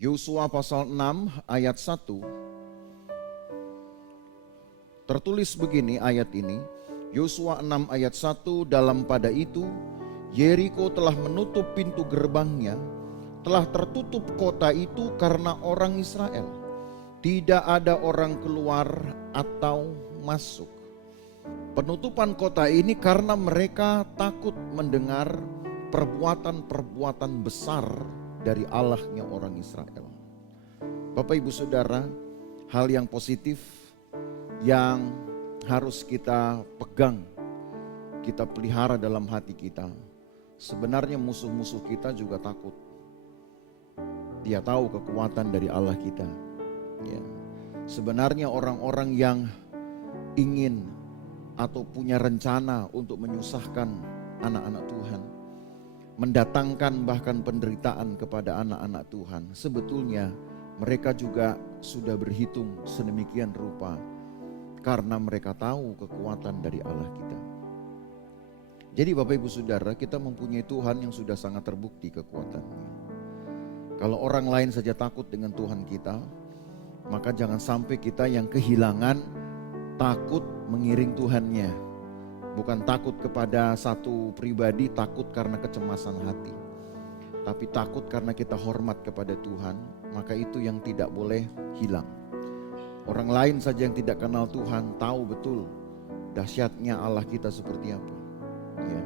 Yosua pasal 6 ayat 1 tertulis begini ayat ini. Yosua 6 ayat 1, dalam pada itu Yeriko telah menutup pintu gerbangnya, telah tertutup kota itu karena orang Israel. Tidak ada orang keluar atau masuk. Penutupan kota ini karena mereka takut mendengar perbuatan-perbuatan besar dari Allahnya orang Israel. Bapak Ibu Saudara, hal yang positif yang harus kita pegang, kita pelihara dalam hati kita. Sebenarnya musuh-musuh kita juga takut. Dia tahu kekuatan dari Allah kita. Ya. Sebenarnya orang-orang yang ingin atau punya rencana untuk menyusahkan anak-anak Tuhan, mendatangkan bahkan penderitaan kepada anak-anak Tuhan, sebetulnya mereka juga sudah berhitung sedemikian rupa karena mereka tahu kekuatan dari Allah kita. Jadi Bapak Ibu Saudara, kita mempunyai Tuhan yang sudah sangat terbukti kekuatannya. Kalau orang lain saja takut dengan Tuhan kita, maka jangan sampai kita yang kehilangan takut mengiring Tuhannya. Bukan takut kepada satu pribadi, takut karena kecemasan hati. Tapi takut karena kita hormat kepada Tuhan, maka itu yang tidak boleh hilang. Orang lain saja yang tidak kenal Tuhan tahu betul dahsyatnya Allah kita seperti apa. Ya.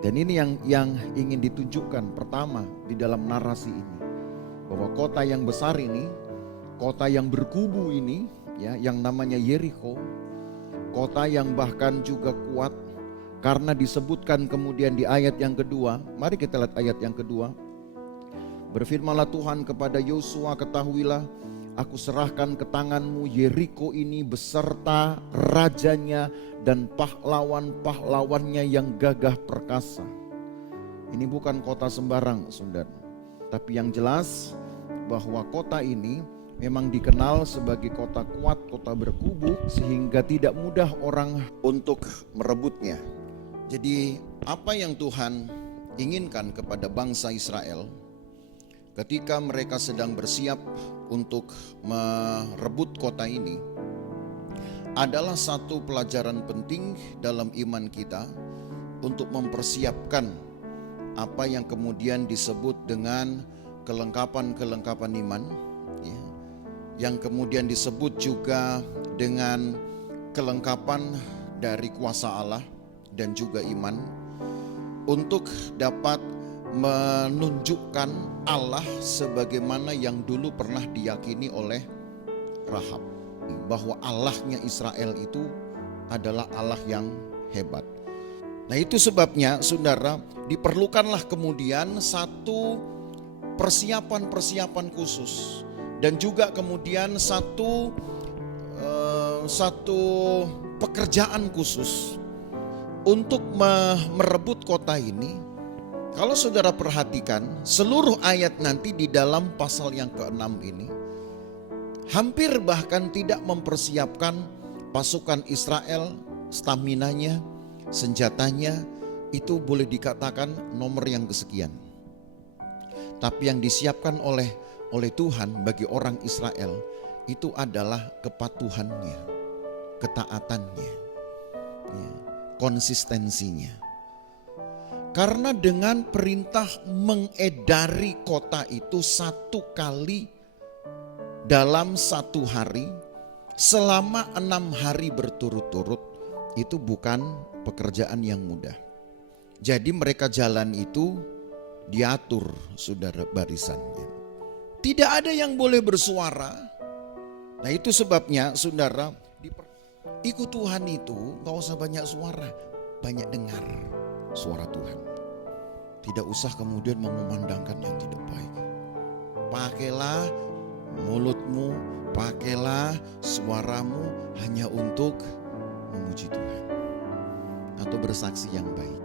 Dan ini yang ingin ditunjukkan pertama di dalam narasi ini, bahwa kota yang besar ini, kota yang berkubu ini, ya, yang namanya Yeriko, kota yang bahkan juga kuat, karena disebutkan kemudian di ayat yang kedua. Mari kita lihat ayat yang kedua. Berfirmanlah Tuhan kepada Yosua, ketahuilah, aku serahkan ke tanganmu Yeriko ini beserta rajanya dan pahlawan-pahlawannya yang gagah perkasa. Ini bukan kota sembarang, saudara. Tapi yang jelas bahwa kota ini memang dikenal sebagai kota kuat, kota berkubu, sehingga tidak mudah orang untuk merebutnya. Jadi apa yang Tuhan inginkan kepada bangsa Israel ketika mereka sedang bersiap untuk merebut kota ini adalah satu pelajaran penting dalam iman kita untuk mempersiapkan apa yang kemudian disebut dengan kelengkapan-kelengkapan iman, ya, yang kemudian disebut juga dengan kelengkapan dari kuasa Allah dan juga iman, untuk dapat menunjukkan Allah sebagaimana yang dulu pernah diyakini oleh Rahab, bahwa Allahnya Israel itu adalah Allah yang hebat. Nah, itu sebabnya saudara, diperlukanlah kemudian satu persiapan-persiapan khusus, dan juga kemudian satu pekerjaan khusus untuk merebut kota ini. Kalau saudara perhatikan seluruh ayat nanti di dalam pasal yang ke-6 ini, hampir bahkan tidak mempersiapkan pasukan Israel, staminanya, senjatanya, itu boleh dikatakan nomor yang kesekian. Tapi yang disiapkan oleh Tuhan bagi orang Israel itu adalah kepatuhannya, ketaatannya, ya, konsistensinya. Karena dengan perintah mengedari kota itu satu kali dalam satu hari selama 6 hari berturut-turut, itu bukan pekerjaan yang mudah. Jadi mereka jalan itu diatur, saudara, barisannya. Tidak ada yang boleh bersuara. Nah, itu sebabnya saudara, ikut Tuhan itu gak usah banyak suara, banyak dengar suara Tuhan. Tidak usah kemudian memandangkan yang tidak baik. Pakailah mulutmu, pakailah suaramu hanya untuk memuji Tuhan atau bersaksi yang baik.